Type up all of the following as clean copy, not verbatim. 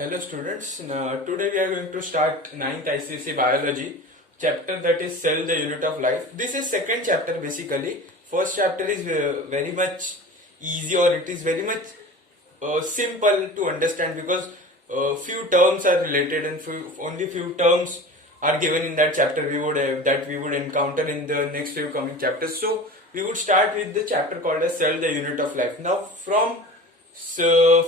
Hello students, today we are going to start 9th ICSE Biology chapter, that is Cell, the Unit of Life. This is second chapter basically. First chapter is very much easy, or it is very much simple to understand, because few terms are related and only few terms are given in that chapter that we would encounter in the next few coming chapters. So we would start with the chapter called as Cell, the Unit of Life. Now from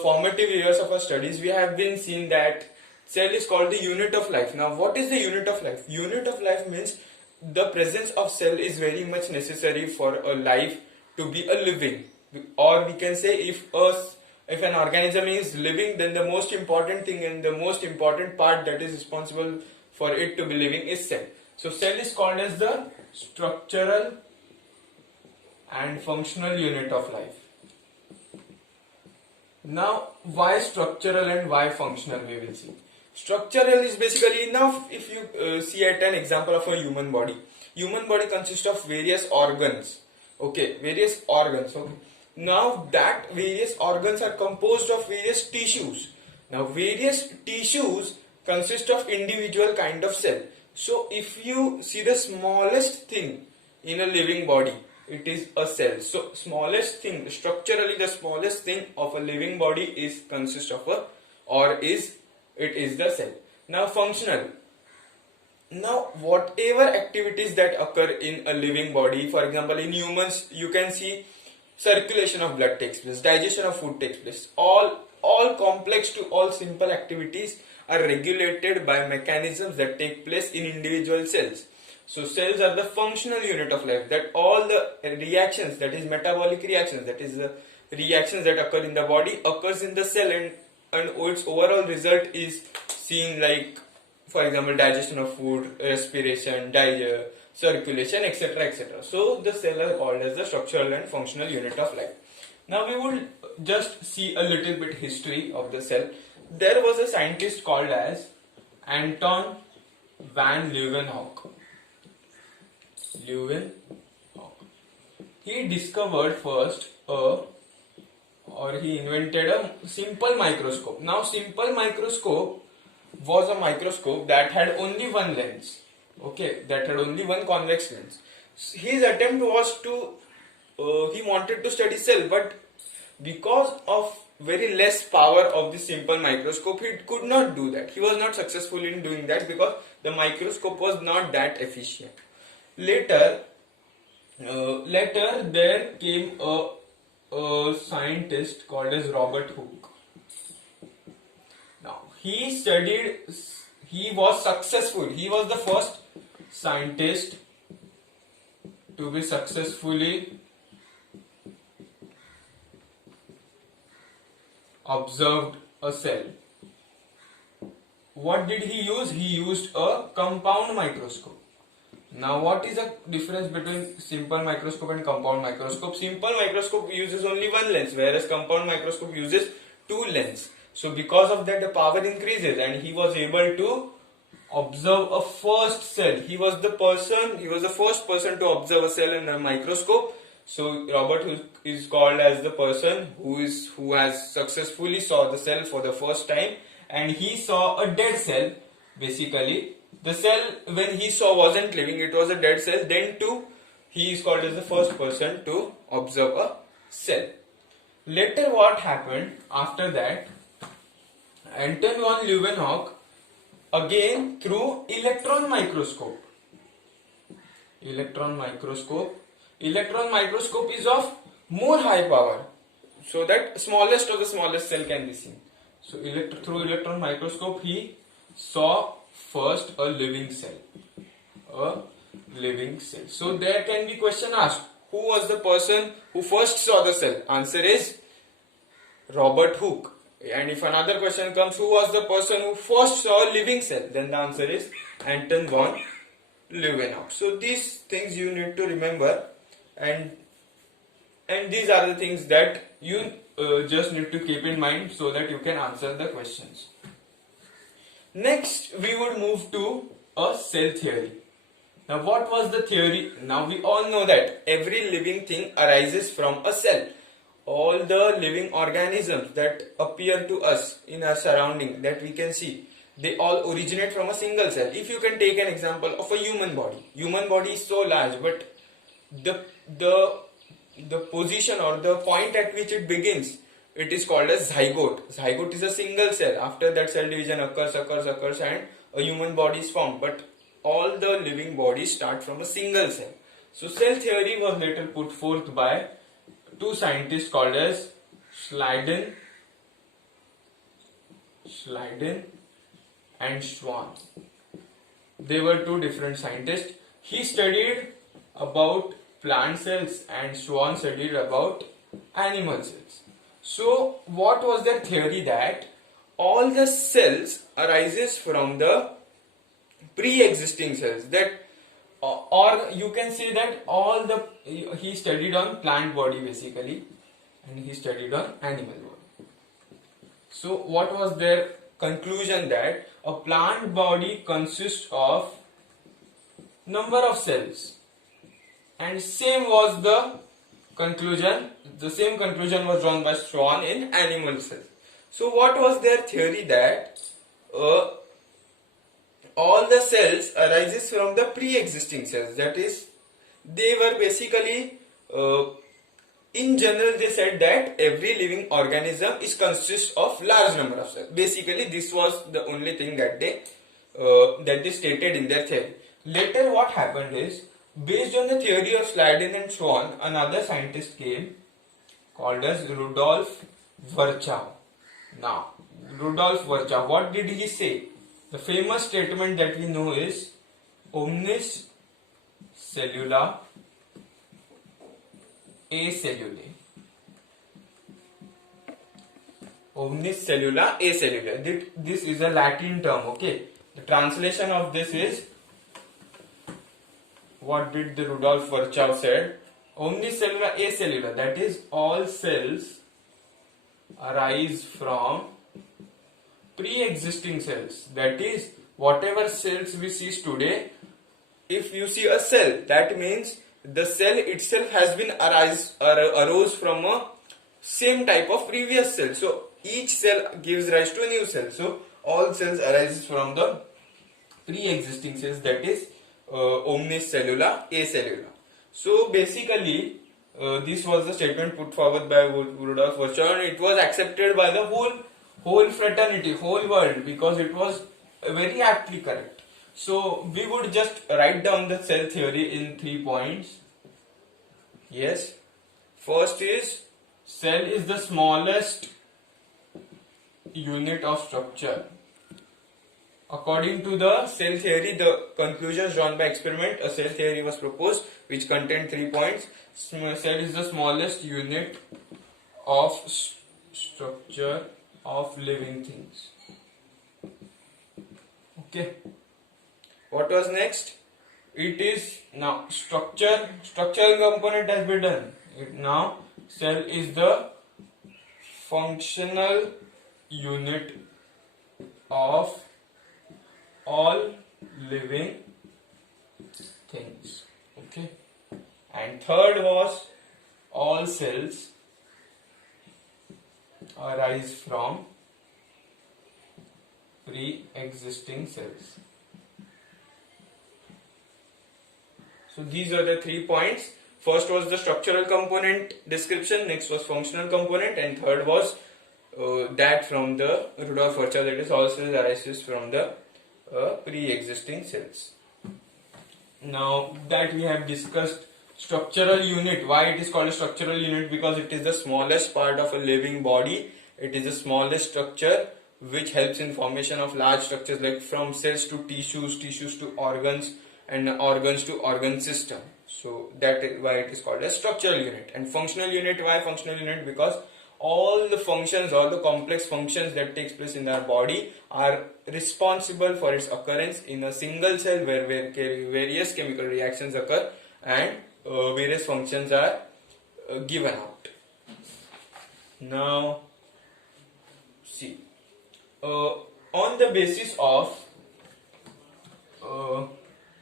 formative years of our studies, we have been seeing that cell is called the unit of life. Now, what is the unit of life? Unit of life means the presence of cell is very much necessary for a life to be a living, or we can say if an organism is living, then the most important thing and the most important part that is responsible for it to be living is cell. So cell is called as the structural and functional unit of life. Now, why structural and why functional, we will see. Structural is basically, now if you see at an example of a human body consists of various organs. Okay, various organs. Okay. Now that various organs are composed of various tissues. Now various tissues consist of individual kind of cell. So if you see the smallest thing in a living body, it is a cell. So smallest thing, structurally the smallest thing of a living body is consists of it is the cell. Now functional. Now whatever activities that occur in a living body, for example in humans you can see circulation of blood takes place, digestion of food takes place, all complex to all simple activities are regulated by mechanisms that take place in individual cells. So cells are the functional unit of life, that all the reactions, that is metabolic reactions, that is the reactions that occur in the body occurs in the cell, and its overall result is seen like, for example, digestion of food, respiration, circulation, etc., etc. So the cell are called as the structural and functional unit of life. Now we will just see a little bit history of the cell. There was a scientist called as Anton van Leeuwenhoek. He discovered first he invented a simple microscope. Now simple microscope was a microscope that had only one lens. Okay, that had only one convex lens. His attempt was he wanted to study cell, but because of very less power of the simple microscope, he could not do that. He was not successful in doing that because the microscope was not that efficient. Later there came a scientist called as Robert Hooke. Now he was successful. He was the first scientist to be successfully observed a cell. What did he use? He used a compound microscope. Now what is the difference between simple microscope and compound microscope? Simple microscope uses only one lens, whereas compound microscope uses two lenses. So because of that the power increases, and he was able to observe a first cell. He was the first person to observe a cell in a microscope. So Robert Hooke is called as the person who has successfully saw the cell for the first time, and he saw a dead cell. Basically the cell when he saw wasn't living, it was a dead cell. Then too he is called as the first person to observe a cell. Later what happened after that, Anton van Leeuwenhoek, again through electron microscope is of more high power, so that smallest of the smallest cell can be seen. So through electron microscope he saw first a living cell. So there can be question asked, who was the person who first saw the cell? Answer is Robert Hooke. And if another question comes, who was the person who first saw a living cell? Then the answer is Anton van Leeuwenhoek. So these things you need to remember, and these are the things that you just need to keep in mind so that you can answer the questions. Next we would move to a cell theory. Now what was the theory? Now we all know that every living thing arises from a cell. all the living organisms that appear to us in our surrounding that we can see, they all originate from a single cell. If you can take an example of a human body is so large, but the the the position or the point at which it begins, it is called as zygote. Zygote is a single cell. After that, cell division occurs, and a human body is formed. But all the living bodies start from a single cell. So cell theory was later put forth by two scientists called as Schleiden and Schwann. They were two different scientists. He studied about plant cells and Schwann studied about animal cells. So what was their theory? That all the cells arises from the pre-existing cells, that or you can say that all the he studied on plant body basically, and he studied on animal body. So what was their conclusion? That a plant body consists of number of cells, and same was the conclusion. The same conclusion was drawn by Schwann in animal cells. So what was their theory? That all the cells arises from the pre-existing cells. That is, they were basically in general they said that every living organism is consists of large number of cells. Basically, this was the only thing that they stated in their theory. Later, what happened is, based on the theory of Schleiden and Schwann, another scientist came called as Rudolf Virchow. Now, Rudolf Virchow, what did he say? The famous statement that we know is omnis cellula acellulae. Omnis cellula acellulae. This is a Latin term, okay? The translation of this is, what did the Rudolf Virchow said? Omnis cellula acellula, that is, all cells arise from pre-existing cells. That is, whatever cells we see today, if you see a cell, that means the cell itself has been arose from a same type of previous cell. So each cell gives rise to a new cell. So all cells arise from the pre-existing cells, that is omnis cellula acellula. So basically this was the statement put forward by Rudolf Virchow, and it was accepted by the whole fraternity, whole world, because it was very aptly correct. So we would just write down the cell theory in 3 points. Yes. First is, cell is the smallest unit of structure. According to the cell theory, the conclusions drawn by experiment, a cell theory was proposed which contained 3 points. Cell is the smallest unit of structure of living things. Okay. What was next? It is now structural component has been done. Now cell is the functional unit of all living things. Okay. And third was, all cells arise from pre-existing cells. So these are the 3 points. First was the structural component description, next was functional component, and third was that from the Rudolf Virchow, that is, all cells arises from the pre-existing cells. Now that we have discussed structural unit, why it is called a structural unit? Because it is the smallest part of a living body. It is the smallest structure which helps in formation of large structures, like from cells to tissues to organs, and organs to organ system. So that is why it is called a structural unit. And functional unit, why functional unit? Because all the functions, all the complex functions that takes place in our body are responsible for its occurrence in a single cell, where various chemical reactions occur and various functions are given out. Now see, on the basis of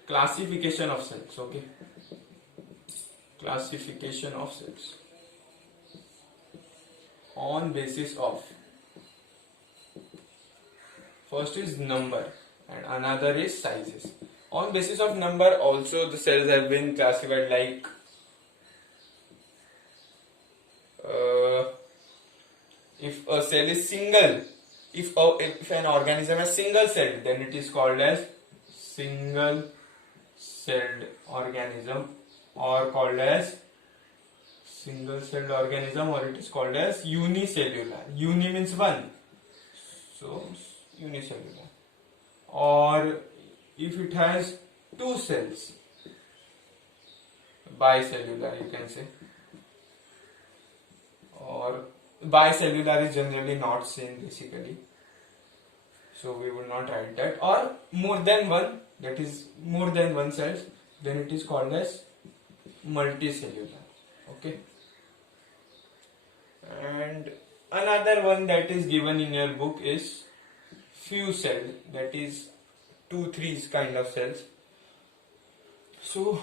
classification of cells, okay, classification of cells. on basis of, first is number and another is sizes. On basis of number also the cells have been classified like if a cell is single, if an organism is single celled, then it is called as single celled organism, or called as single celled organism, or it is called as unicellular. Uni means one, so unicellular. Or if it has two cells, bicellular you can say. Or bicellular is generally not seen basically, so we will not write that. Or more than one, that is more than one cells, then it is called as multicellular. Okay. And another one that is given in your book is few celled, that is 2-3 kind of cells. So,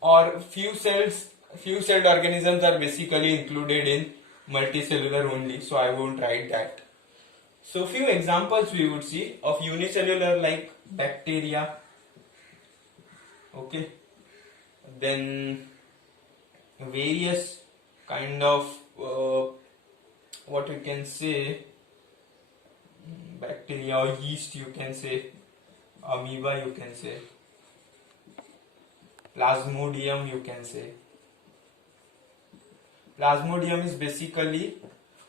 or few celled organisms are basically included in multicellular only, so I won't write that. So few examples we would see of unicellular, like bacteria. Okay. Then various kind of what you can say, bacteria or yeast you can say, amoeba you can say, plasmodium you can say. Plasmodium is basically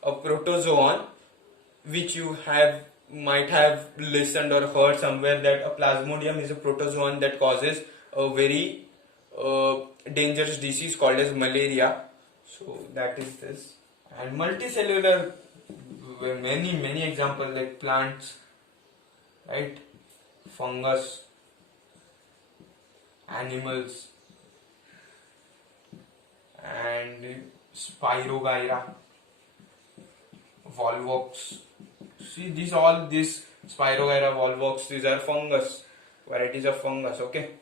a protozoan, which you might have listened or heard somewhere that a plasmodium is a protozoan that causes a very dangerous disease called as malaria. So that is this. And multicellular, many examples like plants, right? Fungus, animals, and Spirogyra, Volvox. See, these Spirogyra, Volvox, these are fungus, varieties of fungus. Okay,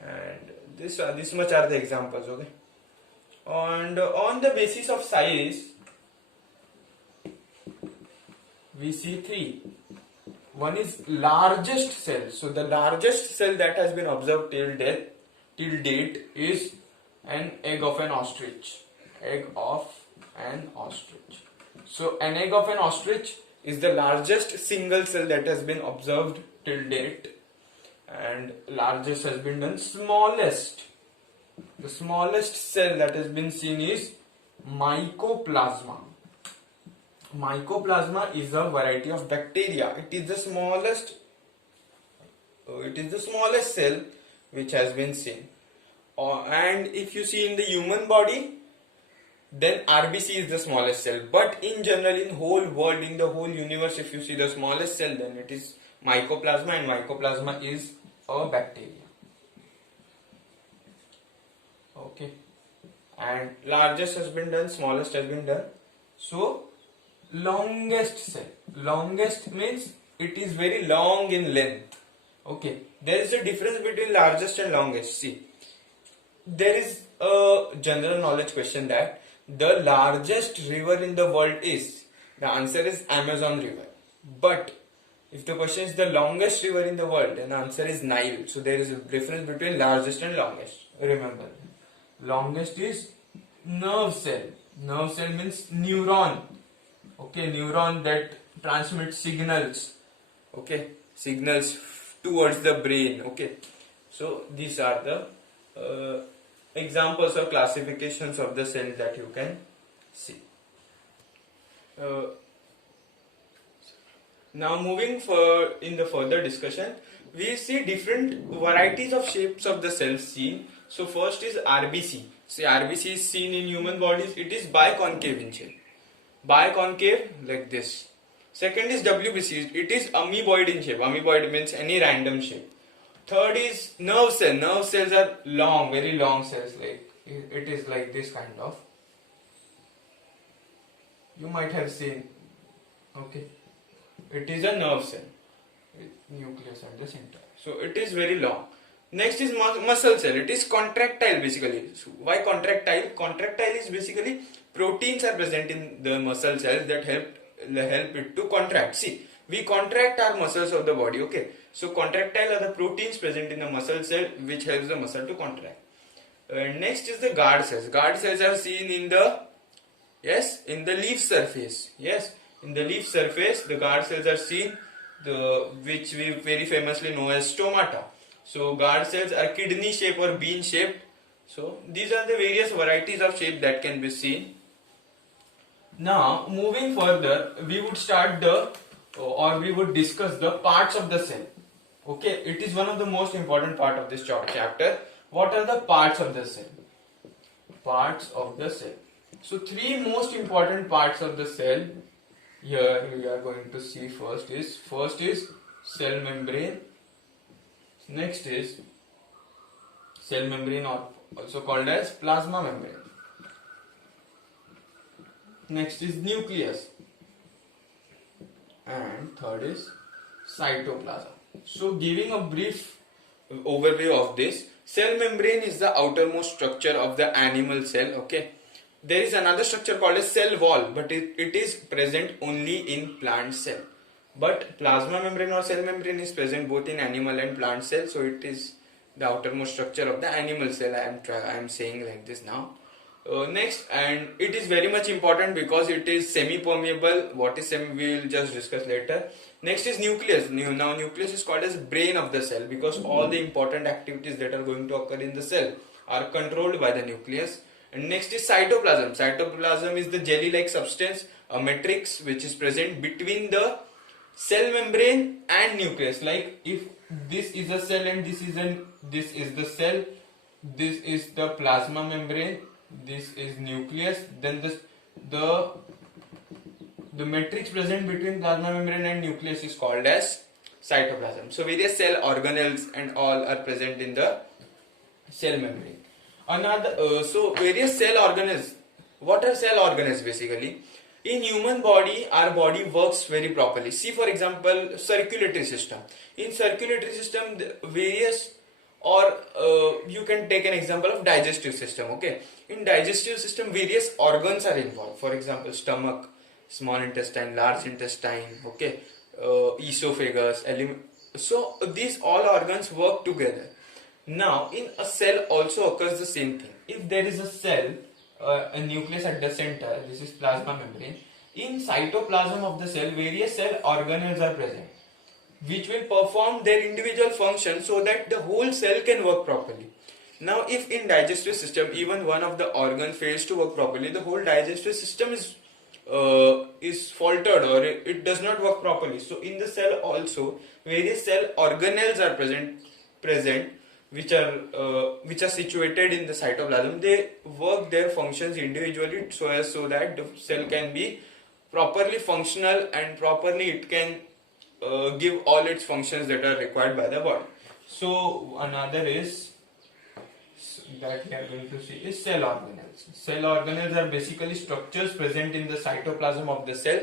and this much are the examples. Okay, and on the basis of size, we see three. One is largest cell. So the largest cell that has been observed till date is an egg of an ostrich. Egg of an ostrich. So an egg of an ostrich is the largest single cell that has been observed till date, and largest has been done. Smallest, the smallest cell that has been seen is Mycoplasma. Mycoplasma is a variety of bacteria. It is the smallest cell which has been seen. And if you see in the human body, then RBC is the smallest cell. But in general, in whole world, in the whole universe, if you see the smallest cell, then it is Mycoplasma, and Mycoplasma is a bacteria. Okay. And largest has been done, smallest has been done. So longest cell. Longest means it is very long in length. Okay. There is a difference between largest and longest. See, there is a general knowledge question that the largest river in the world is. The answer is Amazon River. But if the question is the longest river in the world, then the answer is Nile. So there is a difference between largest and longest. Remember, longest is nerve cell. Nerve cell means neuron. Okay, neuron that transmits signals. Okay, signals towards the brain. Okay, so these are the examples or classifications of the cell that you can see. Now moving in the further discussion, we see different varieties of shapes of the cells seen. So first is RBC. See, RBC is seen in human bodies. It is biconcave in shape. Biconcave like this. Second is WBC. It is amoeboid in shape. Amoeboid means any random shape. Third is nerve cell. Nerve cells are long, very long cells. Like it is like this kind of. You might have seen. Okay. It is a nerve cell with nucleus at the center. So it is very long. Next is muscle cell. It is contractile basically. So why contractile? Contractile is basically Proteins are present in the muscle cells that help it to contract. See, we contract our muscles of the body, okay? So contractile are the proteins present in the muscle cell which helps the muscle to contract. Next is the guard cells. Guard cells are seen in the, yes, in the leaf surface. Yes, in the leaf surface the guard cells are seen, which we very famously know as stomata. So guard cells are kidney shaped or bean shaped. So these are the various varieties of shape that can be seen. Now moving further, we would we would discuss the parts of the cell. Okay, it is one of the most important part of this chapter. What are the parts of the cell? Parts of the cell. So three most important parts of the cell here we are going to see. First is cell membrane. Next is cell membrane, or also called as plasma membrane. Next is nucleus, and third is cytoplasm. So giving a brief overview of this, cell membrane is the outermost structure of the animal cell, okay? There is another structure called as cell wall, but it is present only in plant cell. But plasma membrane or cell membrane is present both in animal and plant cell, so it is the outermost structure of the animal cell. I am saying like this now. Next, and it is very much important because it is semi-permeable. What is semi, we will just discuss later. Next is nucleus. Now nucleus is called as brain of the cell because all the important activities that are going to occur in the cell are controlled by the nucleus. And next is cytoplasm. Cytoplasm is the jelly-like substance, a matrix which is present between the cell membrane and nucleus. Like if this is a cell and this is the cell, this is the plasma membrane, this is nucleus, then the matrix present between plasma membrane and nucleus is called as cytoplasm. So various cell organelles and all are present in the cell membrane. So various cell organelles. What are cell organelles basically? In human body, our body works very properly. See, for example, circulatory system. In circulatory system, various, or you can take an example of digestive system, okay? In digestive system, various organs are involved. For example, stomach, small intestine, large intestine, okay, esophagus, so these all organs work together. Now, in a cell also occurs the same thing. If there is a cell, a nucleus at the center, this is plasma membrane. In cytoplasm of the cell, various cell organelles are present, which will perform their individual functions so that the whole cell can work properly. Now, if in digestive system even one of the organ fails to work properly, the whole digestive system is faltered, or it does not work properly. So, in the cell also, various cell organelles are present, which are situated in the cytoplasm. They work their functions individually so that the cell can be properly functional and properly it can give all its functions that are required by the body. So another is that we are going to see is cell organelles. Cell organelles are basically structures present in the cytoplasm of the cell,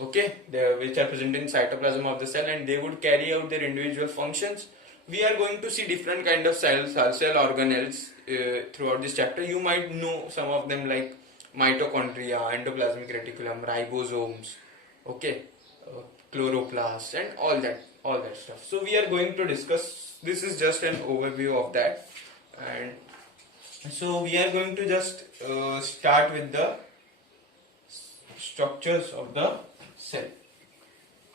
okay, which are present in cytoplasm of the cell, and they would carry out their individual functions. We are going to see different kind of cell organelles throughout this chapter. You might know some of them like mitochondria, endoplasmic reticulum, ribosomes, okay, chloroplasts, and all that stuff. So we are going to discuss. This is just an overview of that, and so we are going to just start with the structures of the cell.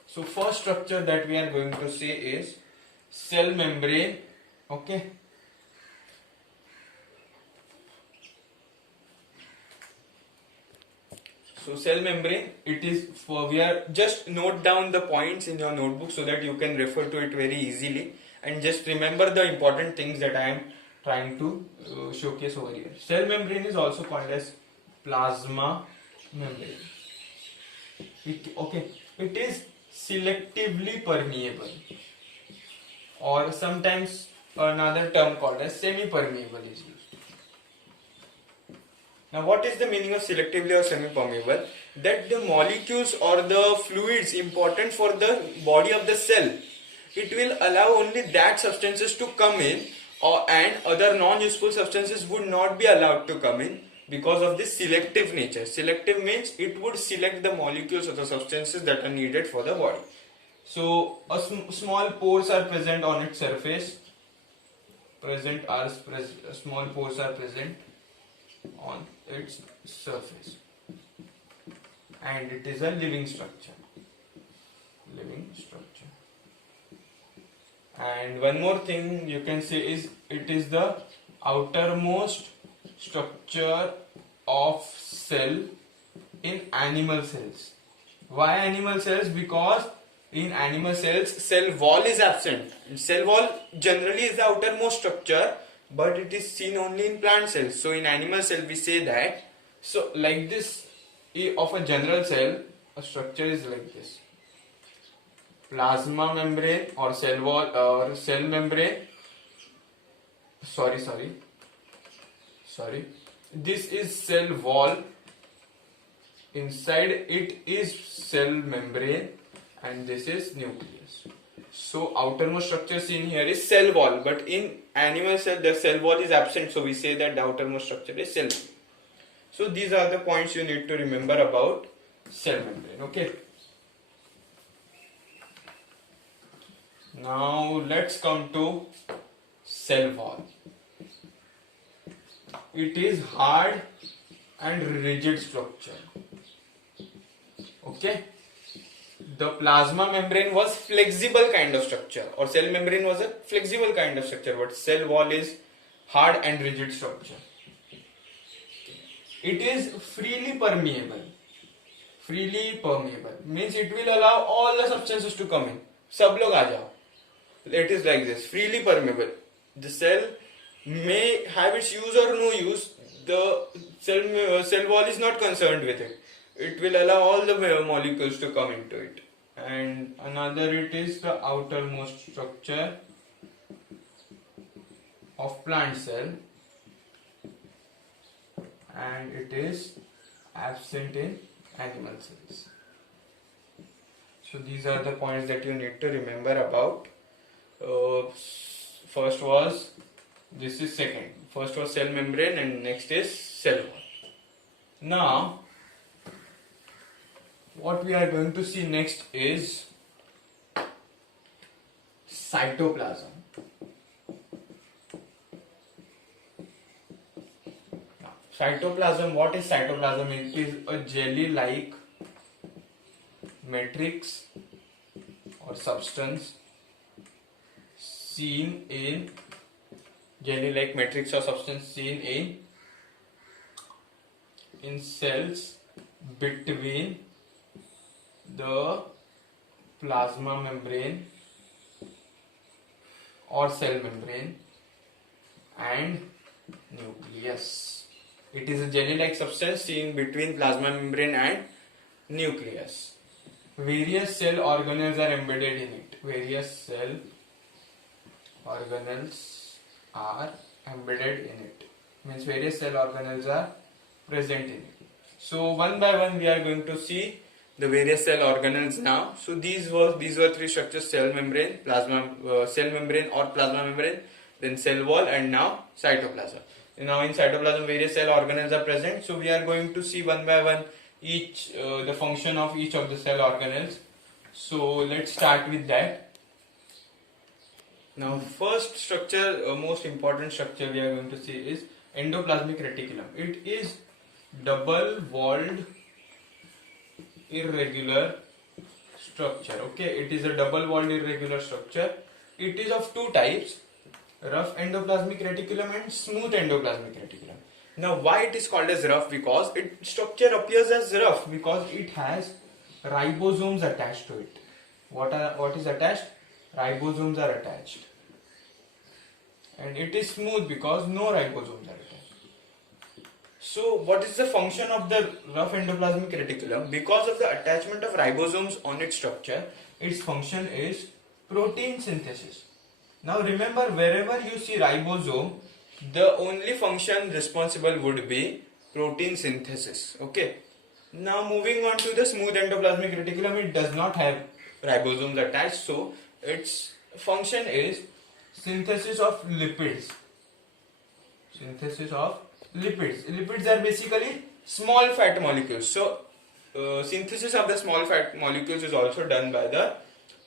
So first structure that we are going to see is cell membrane, okay. So cell membrane, it is we are just note down the points in your notebook so that you can refer to it very easily, and just remember the important things that I am trying to showcase over here. Cell membrane is also called as plasma membrane. It is selectively permeable, or sometimes another term called as semi-permeable is used. Now, what is the meaning of selectively or semi-permeable? That the molecules or the fluids important for the body of the cell, it will allow only that substances to come in, and other non-useful substances would not be allowed to come in. because of this selective nature. Selective means it would select the molecules or the substances that are needed for the body. So small pores are present on its surface. Small pores are present on its surface, and it is a living structure. And one more thing you can say is it is the outermost structure of cell in animal cells. Why animal cells? Because in animal cells cell wall is absent. Cell wall generally is the outermost structure, but it is seen only in plant cells. So in animal cell we say that, so like this of a general cell, a structure is like this: plasma membrane or cell wall or cell membrane. Sorry. This is cell wall. Inside it is cell membrane, and this is nucleus. So outermost structure seen here is cell wall, but in animal cell the cell wall is absent. So we say that the outermost structure is cell membrane. So these are the points you need to remember about cell membrane. Okay. Now let's come to cell wall. It is hard and rigid structure. Okay. The plasma membrane was flexible kind of structure, or cell membrane was a flexible kind of structure, but cell wall is hard and rigid structure. It is freely permeable. Freely permeable means it will allow all the substances to come in. Sab log aa jao. It is like this, freely permeable. The cell may have its use or no use. The cell wall is not concerned with it. It will allow all the molecules to come into it. And another, it is the outermost structure of plant cell, and it is absent in animal cells. So these are the points that you need to remember about. First was, this is second. First was cell membrane, and next is cell wall. Now, what we are going to see next is cytoplasm. Now, cytoplasm, what is cytoplasm? It is a jelly-like matrix or substance seen in jelly-like matrix or substance seen in cells between the plasma membrane or cell membrane and nucleus. It is a jelly-like substance seen between plasma membrane and nucleus. Various cell organelles are embedded in it. Various cell organelles are embedded in it. Means various cell organelles are present in it. So one by one we are going to see the various cell organelles now. So these were three structures: cell membrane, cell membrane or plasma membrane, then cell wall, and now cytoplasm. Now in cytoplasm various cell organelles are present. So we are going to see one by one each the function of each of the cell organelles. So let's start with that. Now first structure, most important structure we are going to see is endoplasmic reticulum. It is double-walled irregular structure. Okay, it is a double-walled irregular structure. It is of two types: rough endoplasmic reticulum and smooth endoplasmic reticulum. Now why it is called as rough? Because its structure appears as rough because it has ribosomes attached to it. What is attached? Ribosomes are attached. And it is smooth because no ribosomes are attached. So what is the function of the rough endoplasmic reticulum? Because of the attachment of ribosomes on its structure, its function is protein synthesis. Now remember, wherever you see ribosome, the only function responsible would be protein synthesis. Okay. Now moving on to the smooth endoplasmic reticulum, it does not have ribosomes attached, so its function is synthesis of lipids. Synthesis of Lipids are basically small fat molecules. So synthesis of the small fat molecules is also done by the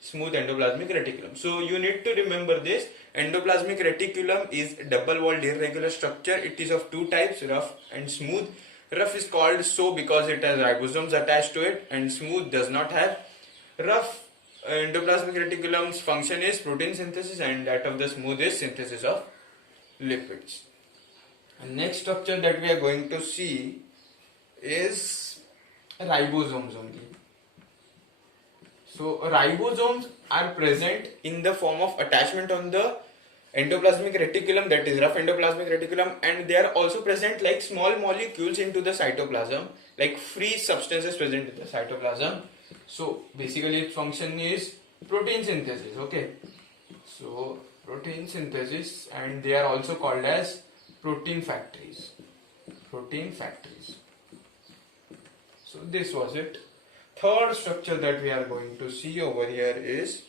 smooth endoplasmic reticulum. So you need to remember this. Endoplasmic reticulum is double-walled irregular structure. It is of two types, rough and smooth. Rough is called so because it has ribosomes attached to it, and smooth does not have. Rough endoplasmic reticulum's function is protein synthesis, and that of the smooth is synthesis of lipids. And next structure that we are going to see is ribosomes only. So ribosomes are present in the form of attachment on the endoplasmic reticulum, that is rough endoplasmic reticulum, and they are also present like small molecules into the cytoplasm, like free substances present in the cytoplasm. So basically its function is protein synthesis. Okay, so protein synthesis, and they are also called as protein factories. So this was it. Third structure that we are going to see over here is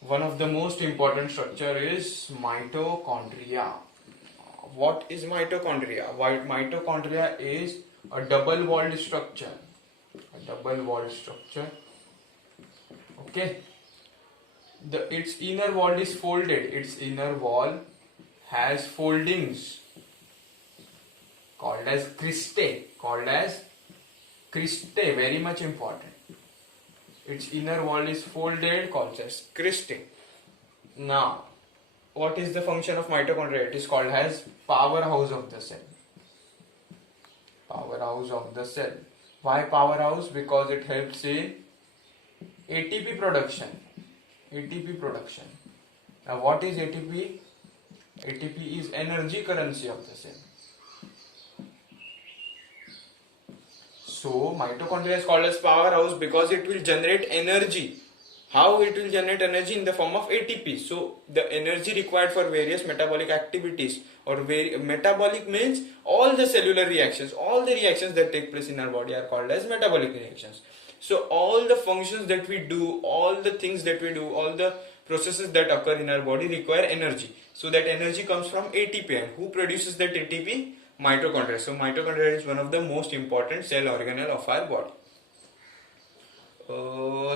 one of the most important structure is mitochondria. What is mitochondria? Mitochondria is a double-walled structure. Okay. Its inner wall is folded. Its inner wall has foldings called as cristae. Very much important. Its inner wall is folded, called as cristae. Now, what is the function of mitochondria? It is called as powerhouse of the cell. Why powerhouse? Because it helps in ATP production. Now, what is ATP? ATP is energy currency of the cell. So mitochondria is called as powerhouse because it will generate energy. How it will generate energy? In the form of ATP. So the energy required for various metabolic activities, or metabolic means all the cellular reactions, all the reactions that take place in our body are called as metabolic reactions. So all the functions that we do, all the things that we do, all the processes that occur in our body require energy. So that energy comes from ATP, and who produces that ATP? Mitochondria. So mitochondria is one of the most important cell organelle of our body.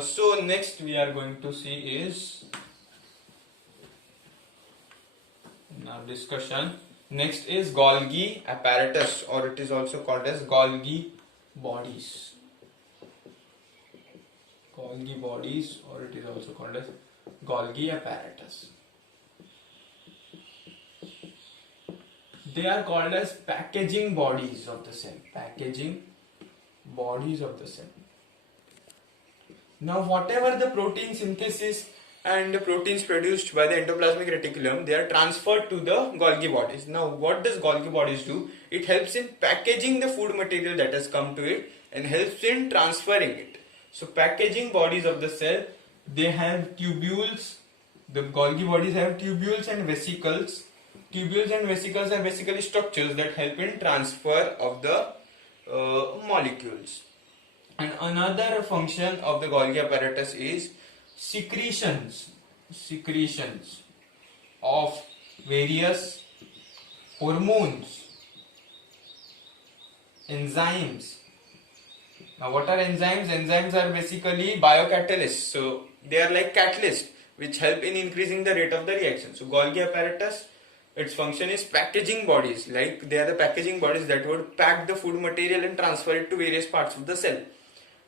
So next we are going to see is, in our discussion, next is Golgi apparatus, or it is also called as Golgi bodies. Or it is also called as Golgi apparatus. They are called as packaging bodies of the cell. Now, whatever the protein synthesis and the proteins produced by the endoplasmic reticulum, they are transferred to the Golgi bodies. Now, what does Golgi bodies do? It helps in packaging the food material that has come to it and helps in transferring it. So, packaging bodies of the cell, they have tubules. The Golgi bodies have tubules and vesicles. Tubules and vesicles are basically structures that help in transfer of the molecules. And another function of the Golgi apparatus is secretions of various hormones, enzymes. Now, what are enzymes? Enzymes are basically biocatalysts. So they are like catalysts which help in increasing the rate of the reaction. So Golgi apparatus, its function is packaging bodies. Like they are the packaging bodies that would pack the food material and transfer it to various parts of the cell.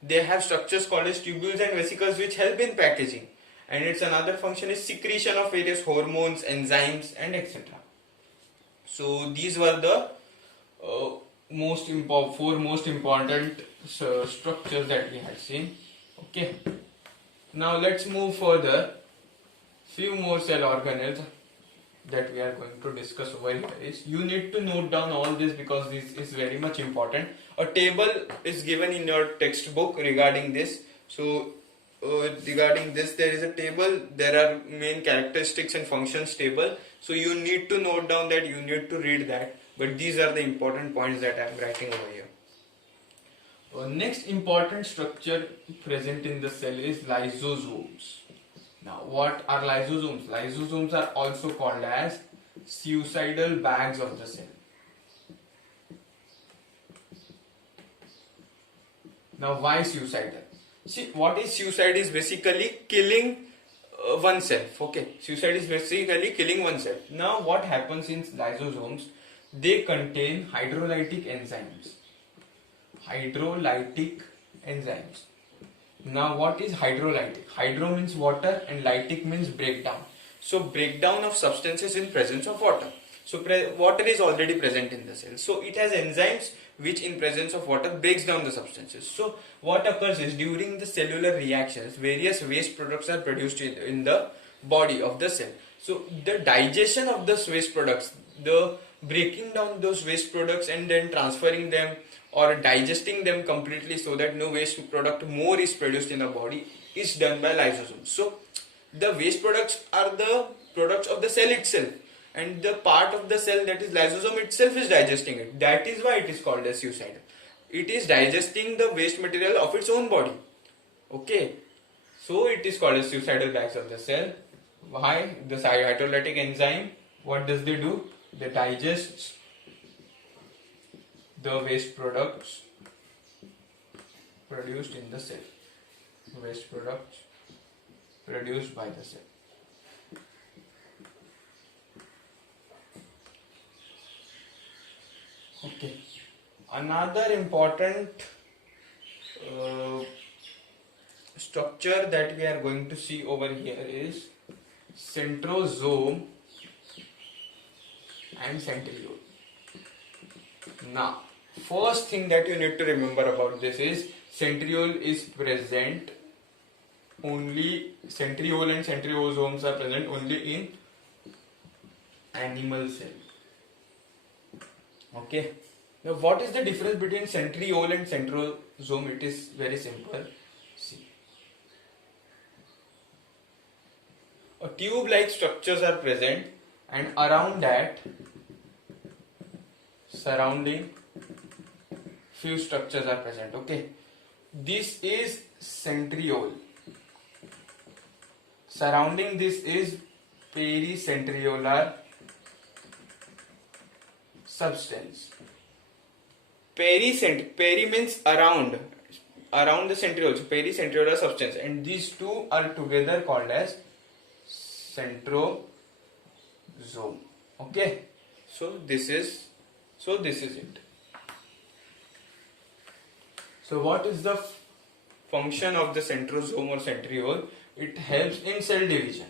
They have structures called as tubules and vesicles which help in packaging. And its another function is secretion of various hormones, enzymes, and etc. So these were the four most important structures that we had seen. Okay. Now let's move further. Few more cell organelles that we are going to discuss over here is, you need to note down all this because this is very much important. A table is given in your textbook regarding this. So regarding this, there is a table, there are main characteristics and functions table. So you need to note down that, you need to read that. But these are the important points that I am writing over here. Next important structure present in the cell is lysosomes. Now, what are lysosomes? Lysosomes are also called as suicidal bags of the cell. Now why suicidal? See, what is suicide is basically killing oneself. Okay, suicide is basically killing oneself. Now what happens in lysosomes? They contain hydrolytic enzymes. Hydrolytic enzymes. Now what is hydrolytic? Hydro means water and lytic means breakdown. So breakdown of substances in presence of water. So water is already present in the cell. So it has enzymes which in presence of water breaks down the substances. So what occurs is during the cellular reactions, various waste products are produced in the body of the cell. So the digestion of those waste products, the breaking down those waste products and then transferring them or digesting them completely so that no waste product more is produced in the body is done by lysosomes. So the waste products are the products of the cell itself, and the part of the cell that is lysosome itself is digesting it. That is why it is called as suicidal. It is digesting the waste material of its own body. Okay, so it is called as suicidal bags of the cell. Why? The hydrolytic enzyme, what does they do? They digest the waste products produced in the cell. Waste products produced by the cell. Okay. Another important structure that we are going to see over here is centrosome and centriole. Now, first thing that you need to remember about this is centriole is present only, centriole and centriosomes are present only in animal cell. Okay. Now what is the difference between centriole and centrosome? It is very simple. See. A tube-like structures are present and around that surrounding few structures are present. Okay. This is centriole. Surrounding this is pericentriolar substance. Peri means around the centriole, so pericentriolar substance, and these two are together called as centrosome. Okay, so this is it. So what is the function of the centrosome or centriole? It helps in cell division.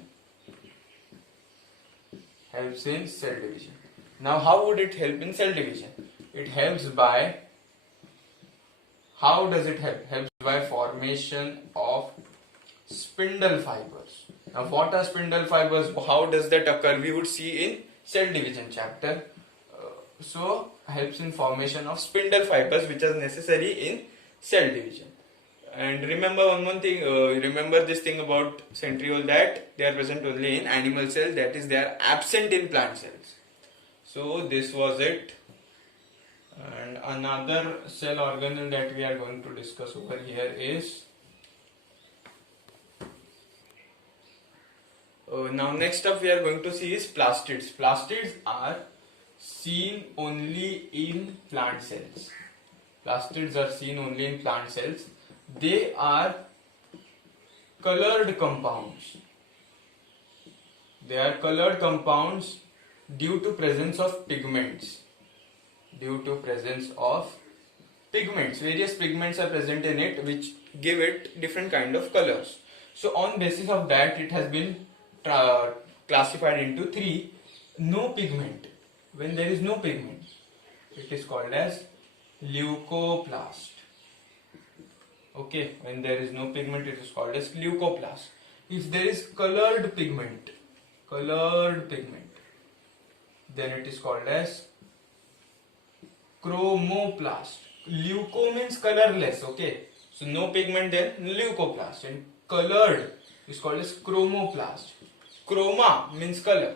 Helps in cell division. Now how would it help in cell division? It helps by, how does it help? Helps by formation of spindle fibers. Now what are spindle fibers? How does that occur? We would see in cell division chapter. So helps in formation of spindle fibers which are necessary in cell division. And remember one more thing, remember this thing about centriole, that they are present only in animal cells, that is they are absent in plant cells. So this was it. And another cell organelle that we are going to discuss over here is now next up we are going to see is plastids. Plastids are seen only in plant cells. Plastids are seen only in plant cells. They are colored compounds. They are colored compounds due to presence of pigments. Due to presence of pigments. Various pigments are present in it which give it different kind of colors. So on basis of that it has been classified into three. No pigment. When there is no pigment, it is called as leucoplast. Okay, when there is no pigment, it is called as leucoplast. If there is colored pigment, then it is called as chromoplast. Leuco means colorless. Okay, so no pigment, then leucoplast, and colored is called as chromoplast. Chroma means color,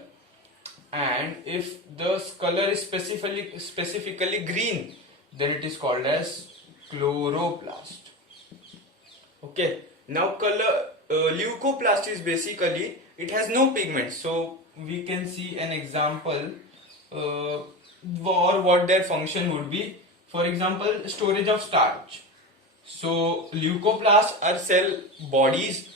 and if the color is specifically green, then it is called as chloroplast. Okay, now leucoplast is basically, it has no pigment. So we can see an example or what their function would be. For example, storage of starch. So leucoplasts are cell bodies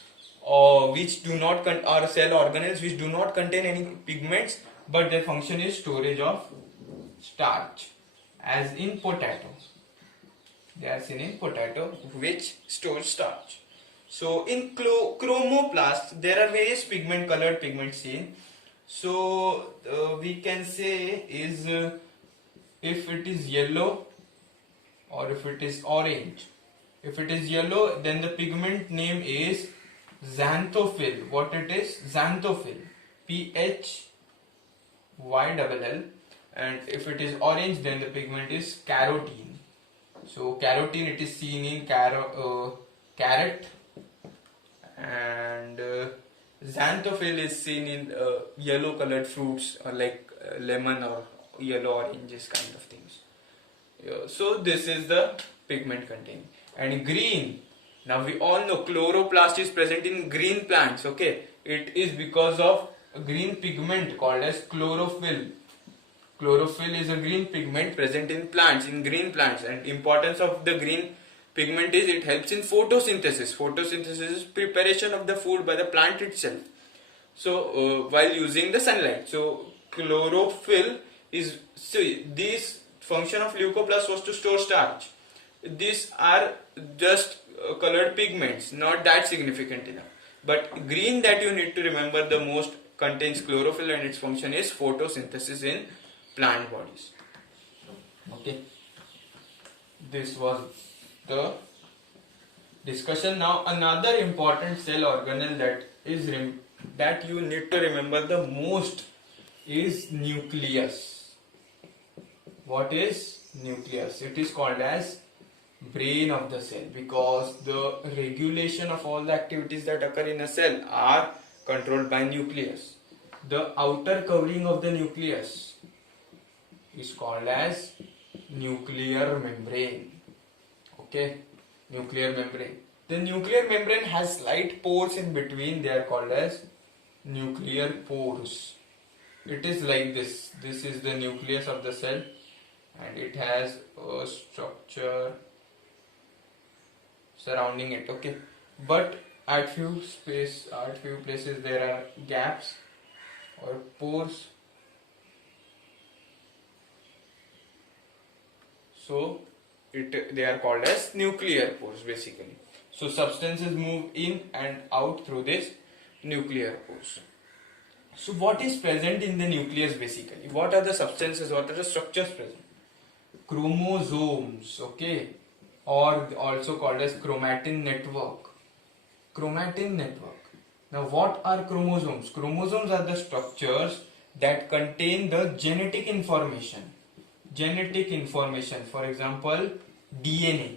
which do not or cell organelles which do not contain any pigments, but their function is storage of starch, as in potato. They are seen in potato, which stores starch. So in chromoplasts, there are various colored pigments seen. So we can say is if it is yellow or if it is orange. If it is yellow, then the pigment name is xanthophyll. What it is? Xanthophyll. PHYLL. And if it is orange, then the pigment is carotene. So carotene, it is seen in carrot, and xanthophyll is seen in yellow colored fruits like lemon or yellow oranges kind of things. So this is the pigment containing. And green, now we all know chloroplast is present in green plants. Okay, it is because of a green pigment called as chlorophyll. Chlorophyll is a green pigment present in plants, in green plants, and importance of the green pigment is it helps in photosynthesis. Photosynthesis is preparation of the food by the plant itself. So while using the sunlight, so chlorophyll is, see, this function of leucoplast was to store starch. These are just colored pigments, not that significant enough. But green that you need to remember the most contains chlorophyll, and its function is photosynthesis in plant bodies. Okay, this was the discussion. Now another important cell organelle that you need to remember the most is nucleus. What is nucleus? It is called as brain of the cell because the regulation of all the activities that occur in a cell are controlled by nucleus. The outer covering of the nucleus is called as nuclear membrane. Okay, nuclear membrane. The nuclear membrane has slight pores in between. They are called as nuclear pores. It is like this. This is the nucleus of the cell, and it has a structure surrounding it. Okay, but at few places there are gaps or pores. So they are called as nuclear pores basically. So substances move in and out through this nuclear pores. So what is present in the nucleus basically? What are the substances? What are the structures present? Chromosomes, okay, or also called as chromatin network. Chromatin network. Now what are chromosomes? Chromosomes are the structures that contain the genetic information. Genetic information, for example, DNA.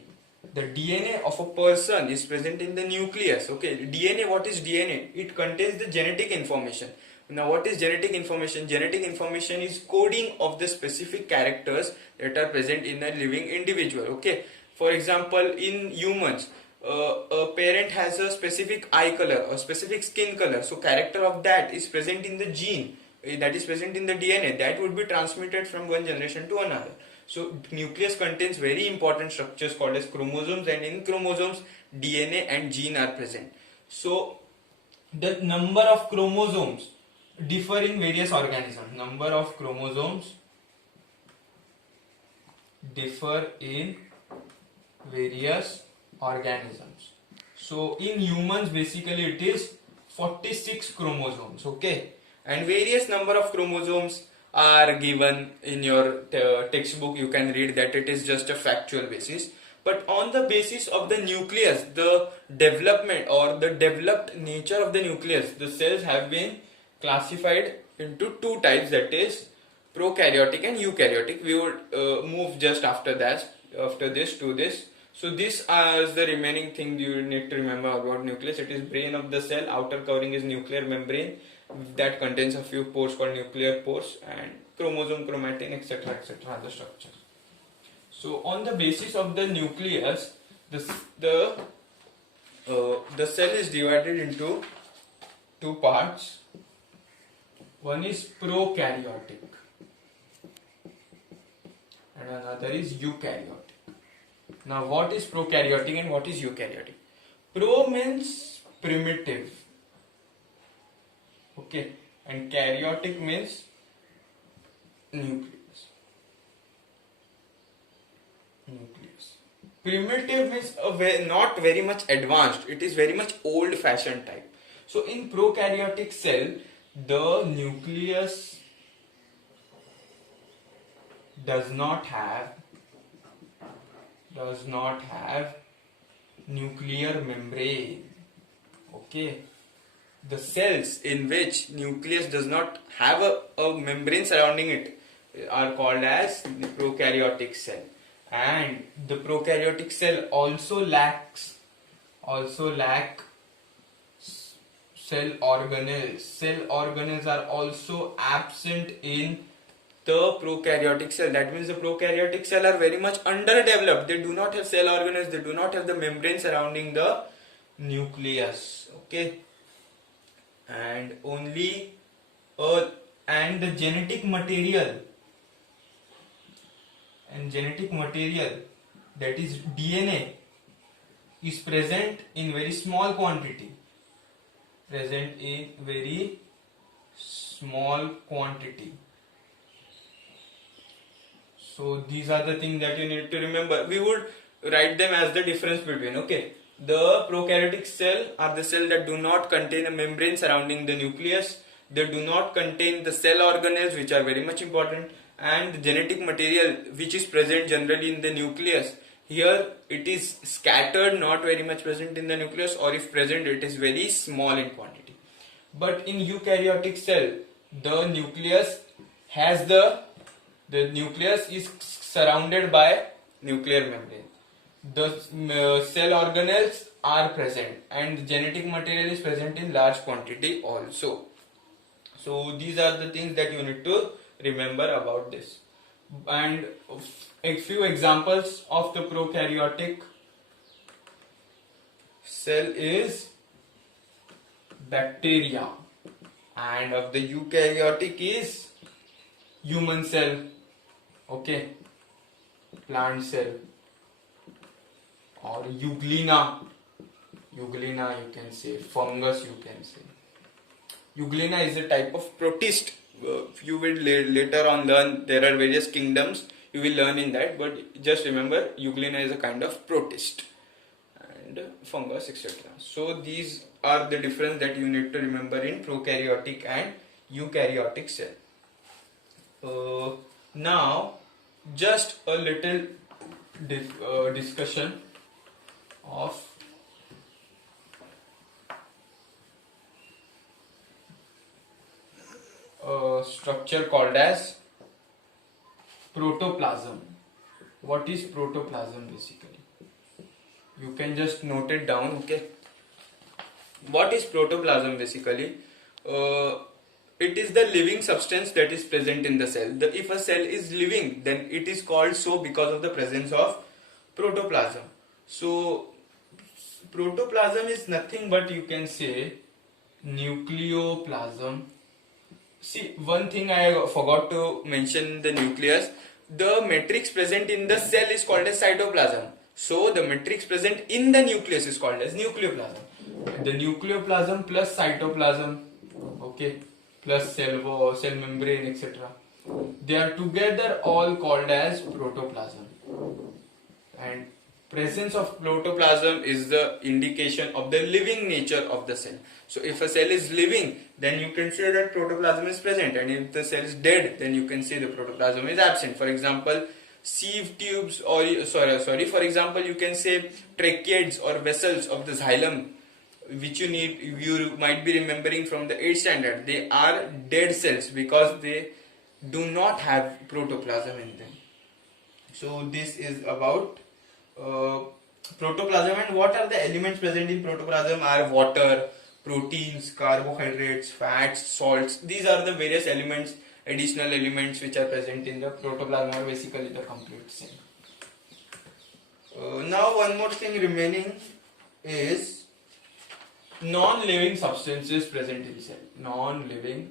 The DNA of a person is present in the nucleus. Okay, DNA, what is DNA? It contains the genetic information. Now what is genetic information? Genetic information is coding of the specific characters that are present in a living individual. Okay, for example, in humans, a parent has a specific eye color or specific skin color, so character of that is present in the gene, that is present in the DNA, that would be transmitted from one generation to another. So nucleus contains very important structures called as chromosomes, and in chromosomes DNA and gene are present. So the number of chromosomes differ in various organisms. Number of chromosomes differ in various organisms. So in humans basically it is 46 chromosomes. Okay, and various number of chromosomes are given in your textbook. You can read that. It is just a factual basis, but on the basis of the nucleus, the development or the developed nature of the nucleus, the cells have been classified into two types, that is prokaryotic and eukaryotic. We would move just after this to this. So this is the remaining thing you need to remember about nucleus. It is brain of the cell. Outer covering is nuclear membrane that contains a few pores called nuclear pores, and chromosome, chromatin, etc., etc. are the structures. So on the basis of the nucleus, the cell is divided into two parts. One is prokaryotic and another is eukaryotic. Now, what is prokaryotic and what is eukaryotic? Pro means primitive, okay, and karyotic means nucleus. Nucleus. Primitive means not very much advanced. It is very much old-fashioned type. So, in prokaryotic cell, the nucleus does not have nuclear membrane. Okay, the cells in which nucleus does not have a membrane surrounding it are called as the prokaryotic cell, and the prokaryotic cell also lack cell organelles. Cell organelles are also absent in the prokaryotic cell. That means the prokaryotic cell are very much underdeveloped. They do not have cell organelles. They do not have the membrane surrounding the nucleus. Okay, and only and the genetic material that is DNA is present in very small quantity. So these are the things that you need to remember. We would write them as the difference between, okay, the prokaryotic cell are the cell that do not contain a membrane surrounding the nucleus. They do not contain the cell organelles, which are very much important, and the genetic material which is present generally in the nucleus. Here it is scattered, not very much present in the nucleus, or if present it is very small in quantity. But in eukaryotic cell, the nucleus has the nucleus is surrounded by nuclear membrane. The cell organelles are present, and the genetic material is present in large quantity also. So these are the things that you need to remember about this. And a few examples of the prokaryotic cell is bacteria, and of the eukaryotic is human cell, okay, plant cell, or euglena you can say, fungus you can say. Euglena is a type of protist. You will later on learn there are various kingdoms, you will learn in that, but just remember euglena is a kind of protist, and fungus, etc. So these are the difference that you need to remember in prokaryotic and eukaryotic cell. Now just a little discussion of structure called as protoplasm. What is protoplasm basically? You can just note it down, okay? What is protoplasm basically? It is the living substance that is present in the cell. If a cell is living, then it is called so because of the presence of protoplasm. So protoplasm is nothing but, you can say, nucleoplasm. See, one thing I forgot to mention, the nucleus. The matrix present in the cell is called as cytoplasm. So the matrix present in the nucleus is called as nucleoplasm. The nucleoplasm plus cytoplasm, okay, plus cell membrane, etc. They are together all called as protoplasm. And presence of protoplasm is the indication of the living nature of the cell. So if a cell is living, then you can say that protoplasm is present, and if the cell is dead, then you can say the protoplasm is absent. For example, sieve tubes, or for example, you can say tracheids or vessels of the xylem, which you might be remembering from the 8th standard. They are dead cells because they do not have protoplasm in them. So this is about protoplasm. And what are the elements present in protoplasm are water, proteins, carbohydrates, fats, salts. These are the various elements, additional elements which are present in the protoplasm, or basically the complete cell. Now one more thing remaining is non-living substances present in cell. Non-living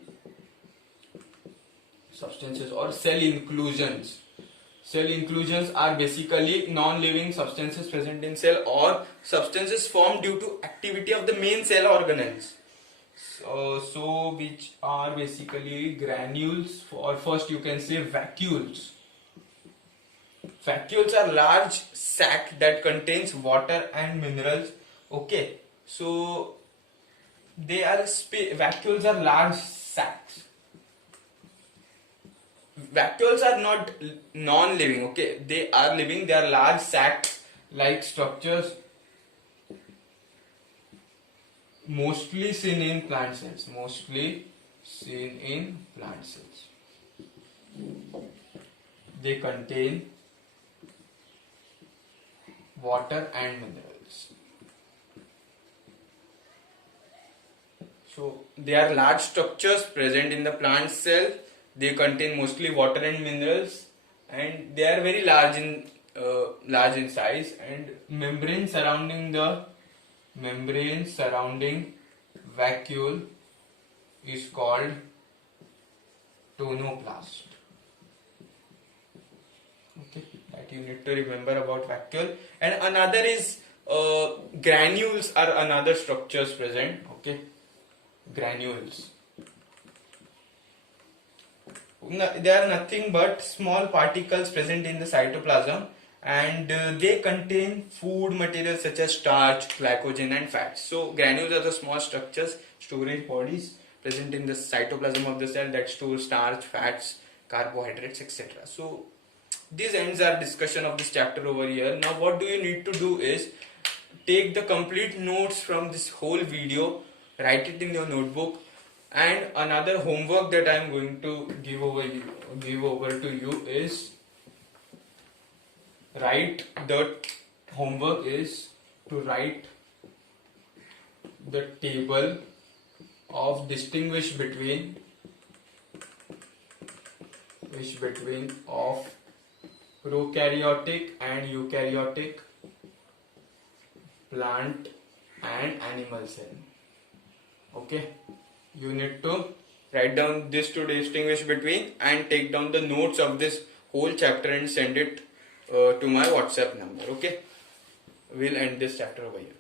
substances or cell inclusions. Cell inclusions are basically non-living substances present in cell or substances formed due to activity of the main cell organelles. So which are basically granules, or first you can say vacuoles. Vacuoles are large sac that contains water and minerals. Okay, so they are vacuoles are large sacs. Vacuoles are not non-living. Okay, they are living. They are large sac-like structures, mostly seen in plant cells. Mostly seen in plant cells. They contain water and minerals. So they are large structures present in the plant cell. They contain mostly water and minerals, and they are very large in size. And membrane surrounding vacuole is called tonoplast. Okay, that you need to remember about vacuole. And another is granules are another structures present. Okay, granules. They are nothing but small particles present in the cytoplasm, and they contain food materials such as starch, glycogen and fats. So granules are the small structures, storage bodies present in the cytoplasm of the cell that store starch, fats, carbohydrates, etc. So this ends our discussion of this chapter over here. Now what do you need to do is take the complete notes from this whole video, write it in your notebook. And another homework that I am going to give over to you is write the table of distinguish between of prokaryotic and eukaryotic plant and animal cell. Okay, you need to write down this to distinguish between and take down the notes of this whole chapter and send it to my WhatsApp number. Okay, we'll end this chapter over here.